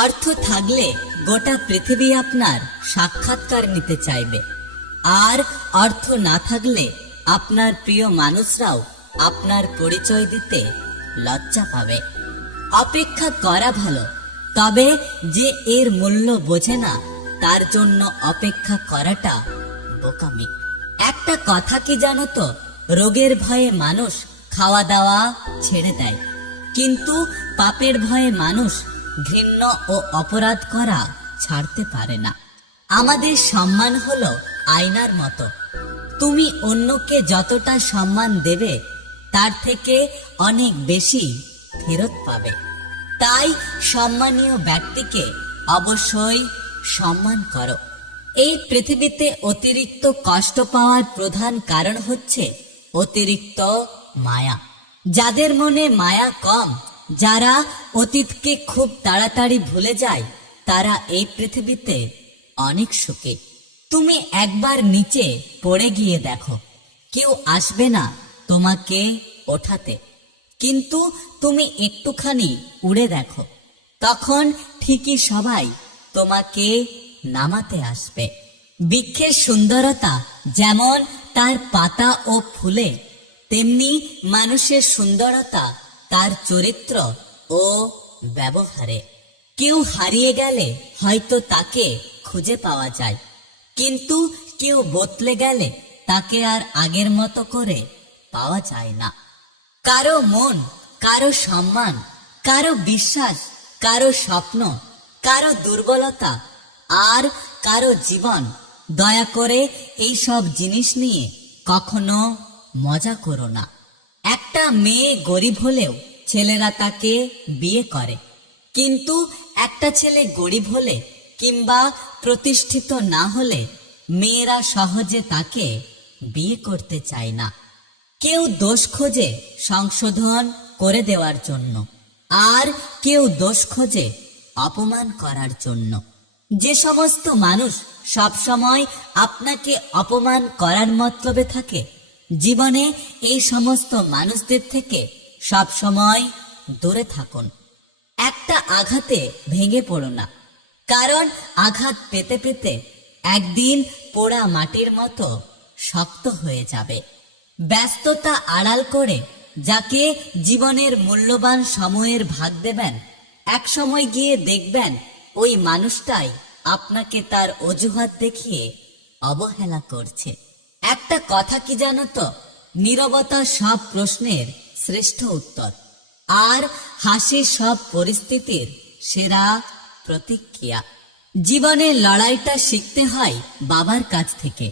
অর্থ থাকলে গোটা পৃথিবী আপনার সাক্ষাৎকার নিতে চাইবে, আর অর্থ না থাকলে আপনার প্রিয় মানুষরাও আপনার পরিচয় দিতে লজ্জা পাবে। অপেক্ষা করা ভালো, তবে যে এর মূল্য বোঝে না তার জন্য অপেক্ষা করাটা বোকামি। একটা কথা কি জানো তো, রোগের ভয়ে মানুষ খাওয়া দাওয়া ছেড়ে দেয়, কিন্তু পাপের ভয়ে মানুষ ঘৃণ্য ও অপরাধ করা ছাড়তে পারে না। আমাদের সম্মান হলো আয়নার মতো, তুমি অন্যকে যতটা সম্মান দেবে তার থেকে অনেক বেশি ফেরত পাবে। তাই সম্মানীয় ব্যক্তিকে অবশ্যই সম্মান করো। এই পৃথিবীতে অতিরিক্ত কষ্ট পাওয়ার প্রধান কারণ হচ্ছে অতিরিক্ত মায়া। যাদের মনে মায়া কম, যারা অতীতকে খুব তাড়াতাড়ি ভুলে যায়, তারা এই পৃথিবীতে অনেক সুখী। তুমি একবার নিচে পড়ে গিয়ে দেখো, কেউ আসবে না তোমাকে ওঠাতে, কিন্তু তুমি একটুখানি উড়ে দেখো, তখন ঠিকই সবাই তোমাকে নামাতে আসবে। বৃক্ষের সুন্দরতা যেমন তার পাতা ও ফুলে, তেমনি মানুষের সুন্দরতা তার চরিত্র ও ব্যবহারে। কেউ হারিয়ে গেলে হয়তো তাকে খুঁজে পাওয়া যায়, কিন্তু কেউ বদলে গেলে তাকে আর আগের মতো করে পাওয়া যায় না। কারো মন, কারো সম্মান, কারো বিশ্বাস, কারো স্বপ্ন, কারো দুর্বলতা আর কারো জীবন। দয়া করে এই সব জিনিস নিয়ে কখনো মজা করো না। একটা মেয়ে গরিব হলেও ছেলেরা তাকে বিয়ে করে, কিন্তু একটা ছেলে গরিব হলে কিংবা প্রতিষ্ঠিত না হলে মেয়েরা সহজে তাকে বিয়ে করতে চায় না। কেউ দোষ খোঁজে সংশোধন করে দেওয়ার জন্য, আর কেউ দোষ খোঁজে অপমান করার জন্য। যে সমস্ত মানুষ সবসময় আপনাকে অপমান করার মতলবে থাকে, জীবনে এই সমস্ত মানুষদের থেকে সবসময় দূরে থাকুন। একটা আঘাতে ভেঙে পড়ো না, কারণ আঘাত পেতে পেতে একদিন পোড়া মাটির মতো শক্ত হয়ে যাবে। ব্যস্ততা আড়াল করে যাকে জীবনের মূল্যবান সময়ের ভাগ দেবেন, এক সময় গিয়ে দেখবেন ওই মানুষটাই আপনাকে তার অজুহাত দেখিয়ে অবহেলা করছে। একটা কথা কি জানো তো, নীরবতা সব প্রশ্নের শ্রেষ্ঠ উত্তর, আর হাসি সব পরিস্থিতির সেরা প্রতিক্রিয়া। জীবনের লড়াইটা শিখতে হয় বাবার কাছ থেকে,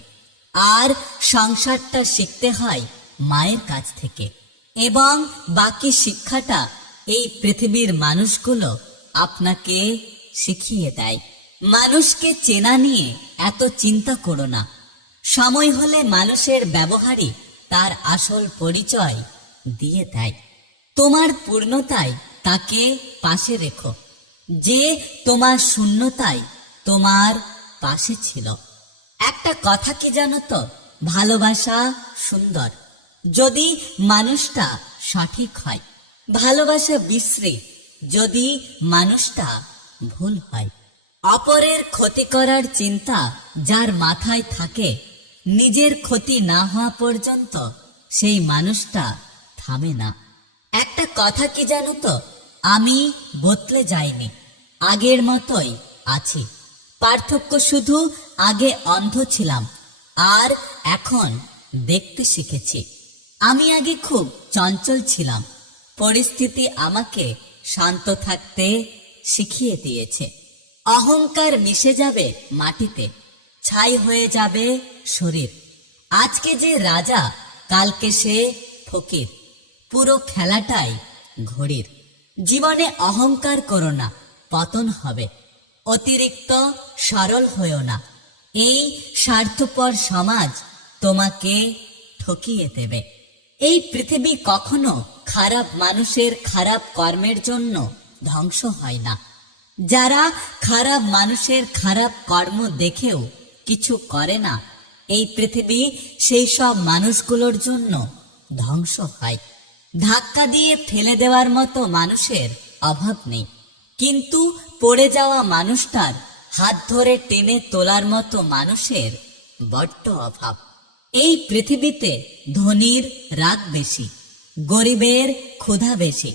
আর সংসারটা শিখতে হয় মায়ের কাছ থেকে, এবং বাকি শিক্ষাটা এই পৃথিবীর মানুষগুলো আপনাকে শিখিয়ে দেয়। মানুষকে চেনা নিয়ে এত চিন্তা করো না, সময় হলে মানুষের ব্যবহারই তার আসল পরিচয় দিয়ে দেয়। তোমার পূর্ণতায় তাকে পাশে রেখো, যে তোমার শূন্যতায় তোমার পাশে ছিল। একটা কথা কি জানো তো, ভালোবাসা সুন্দর যদি মানুষটা সঠিক হয়, ভালোবাসা বিশ্রী যদি মানুষটা ভুল হয়। অপরের ক্ষতি করার চিন্তা যার মাথায় থাকে, নিজের ক্ষতি না হওয়া পর্যন্ত সেই মানুষটা থামে না। একটা কথা কি জানো তো, আমি বদলে যাইনি, আগের মতোই আছি। পার্থক্য শুধু আগে অন্ধ ছিলাম আর এখন দেখতে শিখেছি। আমি আগে খুব চঞ্চল ছিলাম, পরিস্থিতি আমাকে শান্ত থাকতে শিখিয়ে দিয়েছে। অহংকার মিশে যাবে মাটিতে, ছাই হয়ে যাবে শরীর। আজকে যে রাজা, কালকে সে ফকির, পুরো খেলাটাই ঘড়ির। জীবনে অহংকার করো না, পতন হবে। অতিরিক্ত সরল হয়েও না, এই স্বার্থপর সমাজ তোমাকে ঠকিয়ে দেবে। এই পৃথিবী কখনো খারাপ মানুষের খারাপ কর্মের জন্য ধ্বংস হয় না। যারা খারাপ মানুষের খারাপ কর্ম দেখেও কিছু করে না, এই পৃথিবী সেই সব মানুষগুলোর জন্য ধ্বংস হয়। ধাক্কা দিয়ে ফেলে দেওয়ার মতো মানুষের অভাব নেই, কিন্তু পড়ে যাওয়া মানুষটার হাত ধরে টেনে তোলার মতো মানুষের বড্ড অভাব। এই পৃথিবীতে ধনীর রাগ বেশি, গরিবের ক্ষুধা বেশি,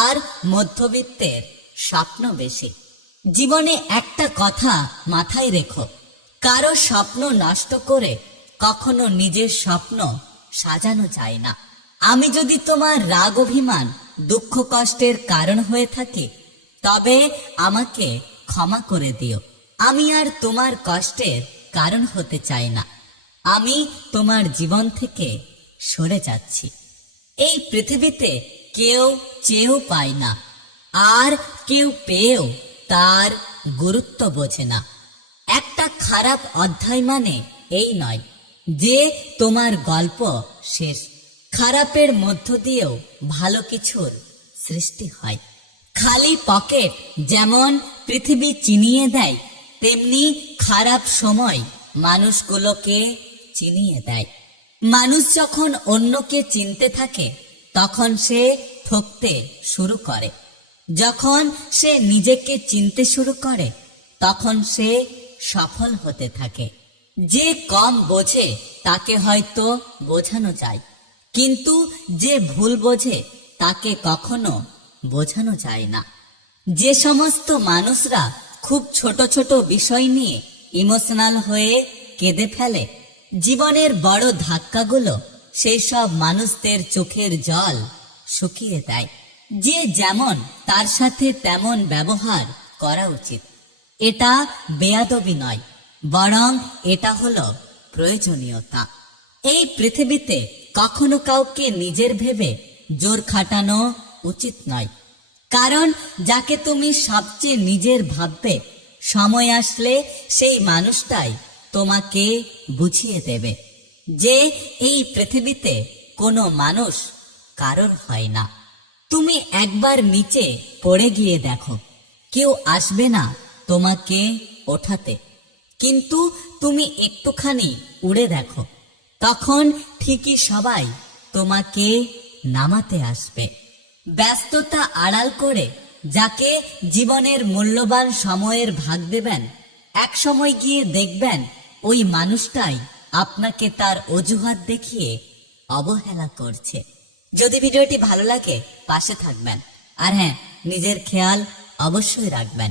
আর মধ্যবিত্তের স্বপ্ন বেশি। জীবনে একটা কথা মাথায় রেখো, কারো স্বপ্ন নষ্ট করে কখনো নিজের স্বপ্ন সাজানো যায় না। আমি যদি তোমার রাগ অভিমান দুঃখ কষ্টের কারণ হয়ে থাকি, তবে আমাকে ক্ষমা করে দিও। আমি আর তোমার কষ্টের কারণ হতে চাই না। আমি তোমার জীবন থেকে সরে যাচ্ছি। এই পৃথিবীতে কেউ চেয়েও পায় না, আর কেউ পেয়েও তার গুরুত্ব বোঝে না। একটা খারাপ অধ্যায় মানে এই নয় যে তোমার গল্প শেষ। খারাপের মধ্য দিয়েও ভালো কিছুর সৃষ্টি হয়। খালি পকেট যেমন পৃথিবী চিনিয়ে দেয়, তেমনি খারাপ সময় মানুষগুলোকে চিনিয়ে দেয়। মানুষ যখন অন্যকে চিনতে থাকে, তখন সে ঠকতে শুরু করে। যখন সে নিজেকে চিনতে শুরু করে, তখন সে সফল হতে থাকে। যে কম বোঝে তাকে হয়তো বোঝানো যায়, কিন্তু যে ভুল বোঝে তাকে কখনো বোঝানো যায় না। যে সমস্ত মানুষরা খুব ছোট ছোট বিষয় নিয়ে ইমোশনাল হয়ে কেঁদে ফেলে, জীবনের বড় ধাক্কাগুলো সেই সব মানুষদের চোখের জল শুকিয়ে দেয়। যে যেমন তার সাথে তেমন ব্যবহার করা উচিত। এটা বেয়াদবি নয়, বরং এটা হলো প্রয়োজনীয়তা। এই পৃথিবীতে কখনো কাউকে নিজের ভেবে জোর খাটানো উচিত নয়, কারণ যাকে তুমি সবচেয়ে নিজের ভাববে, সময় আসলে সেই মানুষটাই তোমাকে বুঝিয়ে দেবে যে এই পৃথিবীতে কোনো মানুষ কারোর হয় না। তুমি একবার নিচে পড়ে গিয়ে দেখো, কেউ আসবে না তোমাকে ওঠাতে, কিন্তু তুমি একটুখানি উড়ে দেখো, তখন ঠিকই সবাই তোমাকে নামাতে আসবে। ব্যস্ততা আড়াল করে যাকে জীবনের মূল্যবান সময়ের ভাগ দেবেন, এক সময় গিয়ে দেখবেন ওই মানুষটাই আপনাকে তার অজুহাত দেখিয়ে অবহেলা করছে। যদি ভিডিওটি ভালো লাগে পাশে থাকবেন, আর হ্যাঁ, নিজের খেয়াল অবশ্যই রাখবেন।